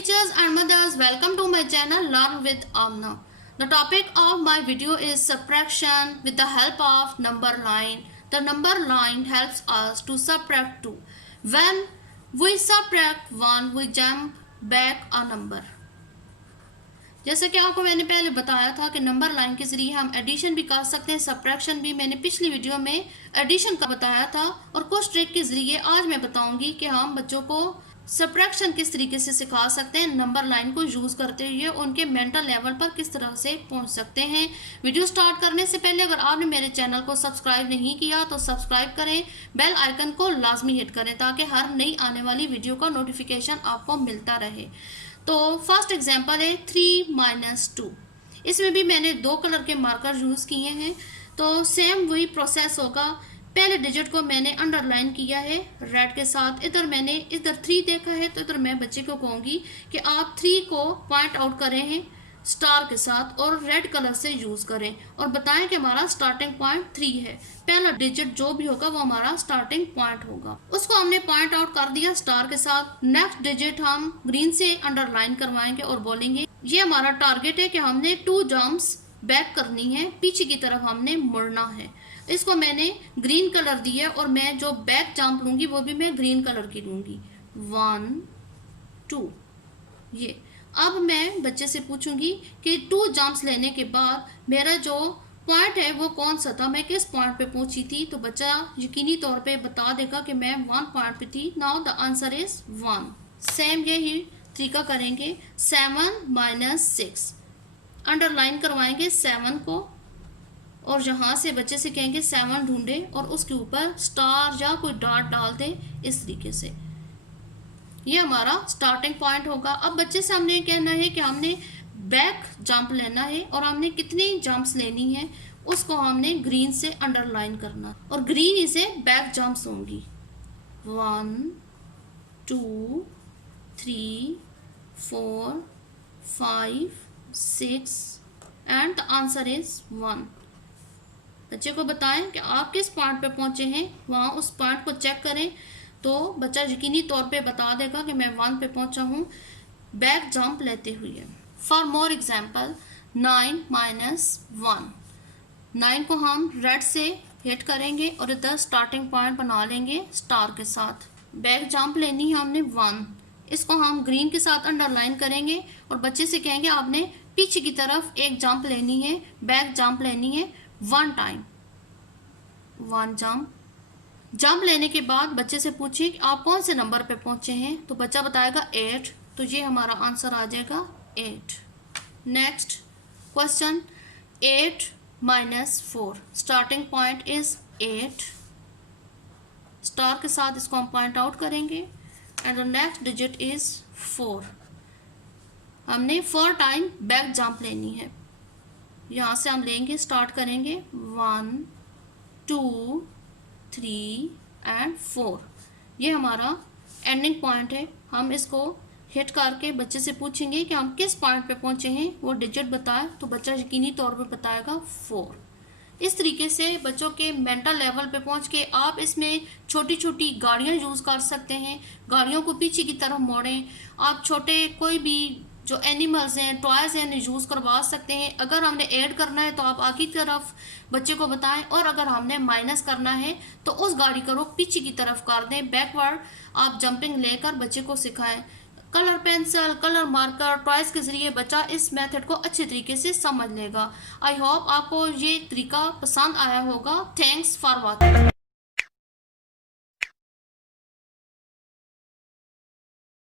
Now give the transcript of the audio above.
teachers and mothers, welcome to my channel Learn with Amna. The topic of my video is subtraction with the help of number line. The number line helps us to subtract 2. When we subtract 1, we jump back a number. जैसे कि आपको मैंने पहले बताया था कि number line के ज़रिए हम एडिशन भी कर सकते हैं, सब्ट्रैक्शन भी। मैंने पिछली वीडियो में एडिशन का बताया था और कुछ ट्रिक के ज़रिए आज मैं बताऊंगी कि हम बच्चों को सब्ट्रैक्शन किस तरीके से सिखा सकते हैं, नंबर लाइन को यूज़ करते हुए उनके मेंटल लेवल पर किस तरह से पहुंच सकते हैं। वीडियो स्टार्ट करने से पहले अगर आपने मेरे चैनल को सब्सक्राइब नहीं किया तो सब्सक्राइब करें, बेल आइकन को लाजमी हिट करें ताकि हर नई आने वाली वीडियो का नोटिफिकेशन आपको मिलता रहे। तो फर्स्ट एग्जांपल है 3 - 2। इसमें भी मैंने 2 कलर के मार्कर यूज़ किए हैं। तो सेम वही प्रोसेस होगा। पहले डिजिट को मैंने अंडरलाइन किया है रेड के साथ। इधर मैंने 3 देखा है तो इधर मैं बच्चे को कहूँगी कि आप 3 को पॉइंट आउट करें हैं स्टार के साथ और रेड कलर से यूज़ करें और बताएं कि हमारा स्टार्टिंग पॉइंट 3 है। पहला डिजिट जो भी होगा वो हमारा स्टार्टिंग पॉइंट होगा। उसको हमने पॉइंट आउट कर दिया स्टार के साथ। नेक्स्ट डिजिट हम ग्रीन से अंडरलाइन करवाएंगे और बोलेंगे ये हमारा टारगेट है कि हमने 2 जंप्स बैक करनी है, पीछे की तरफ हमने मुड़ना है। इसको मैंने ग्रीन कलर दिया और मैं जो बैक जंप लूँगी वो भी मैं ग्रीन कलर की लूँगी। 1 2 ये। अब मैं बच्चे से पूछूंगी कि 2 जंप्स लेने के बाद मेरा जो पॉइंट है वो कौन सा था, मैं किस पॉइंट पे पहुंची थी। तो बच्चा यकीनी तौर पे बता देगा कि मैं 1 पॉइंट पे थी। Now the answer is 1। Same यही तरीका करेंगे। 7 - 6 अंडरलाइन करवाएंगे 7 को और यहाँ से बच्चे से कहेंगे 7 ढूंढे और उसके ऊपर स्टार या कोई डॉट डाल दे। इस तरीके से ये हमारा स्टार्टिंग पॉइंट होगा। अब बच्चे से हमने कहना है कि हमने बैक जंप लेना है और हमने कितनी जंप्स लेनी है उसको हमने ग्रीन से अंडरलाइन करना और ग्रीन इसे बैक जंप्स होंगी। 1 2 3 4 5 6 एंड द आंसर इज 1। बच्चे को बताएं कि आप किस पॉइंट पे पहुंचे हैं, वहाँ उस पॉइंट को चेक करें तो बच्चा यकीनी तौर पे बता देगा कि मैं 1 पे पहुंचा हूँ बैक जंप लेते हुए। For more example 9 - 1। 9 को हम रेड से हिट करेंगे और इधर स्टार्टिंग पॉइंट बना लेंगे स्टार के साथ। बैक जंप लेनी है हमने 1। इसको हम ग्रीन के साथ अंडरलाइन करेंगे और बच्चे से कहेंगे आपने पीछे की तरफ एक जंप लेनी है, बैक जंप लेनी है 1 टाइम। 1 जंप लेने के बाद बच्चे से पूछिए कि आप कौन से नंबर पे पहुंचे हैं। तो बच्चा बताएगा 8। तो ये हमारा आंसर आ जाएगा 8। Next question 8 - 4। Starting point is 8। Star के साथ इसको हम पॉइंट आउट करेंगे and the next digit is 4। हमने 4 टाइम बैक जंप लेनी है। यहाँ से हम लेंगे, स्टार्ट करेंगे 1 2 3 एंड 4। ये हमारा एंडिंग पॉइंट है। हम इसको हिट करके बच्चे से पूछेंगे कि हम किस पॉइंट पे पहुंचे हैं, वो डिजिट बताए तो बच्चा यकीनी तौर पे बताएगा 4। इस तरीके से बच्चों के मेंटल लेवल पे पहुंच के आप इसमें छोटी छोटी गाड़ियां यूज़ कर सकते हैं। गाड़ियों को पीछे की तरफ मोड़ें। आप छोटे कोई भी जो एनिमल्स हैं, टॉयज़ हैं, यूज़ करवा सकते हैं। अगर हमने ऐड करना है तो आप आगे की तरफ बच्चे को बताएं और अगर हमने माइनस करना है तो उस गाड़ी को पीछे की तरफ कर दें। बैकवर्ड आप जंपिंग लेकर बच्चे को सिखाएं। Colour pencil, colour marker, toys के ज़रिए बच्चा इस मेथड को अच्छे तरीके से समझ लेगा। आई होप आपको ये तरीका पसंद आया होगा। Thanks for watching.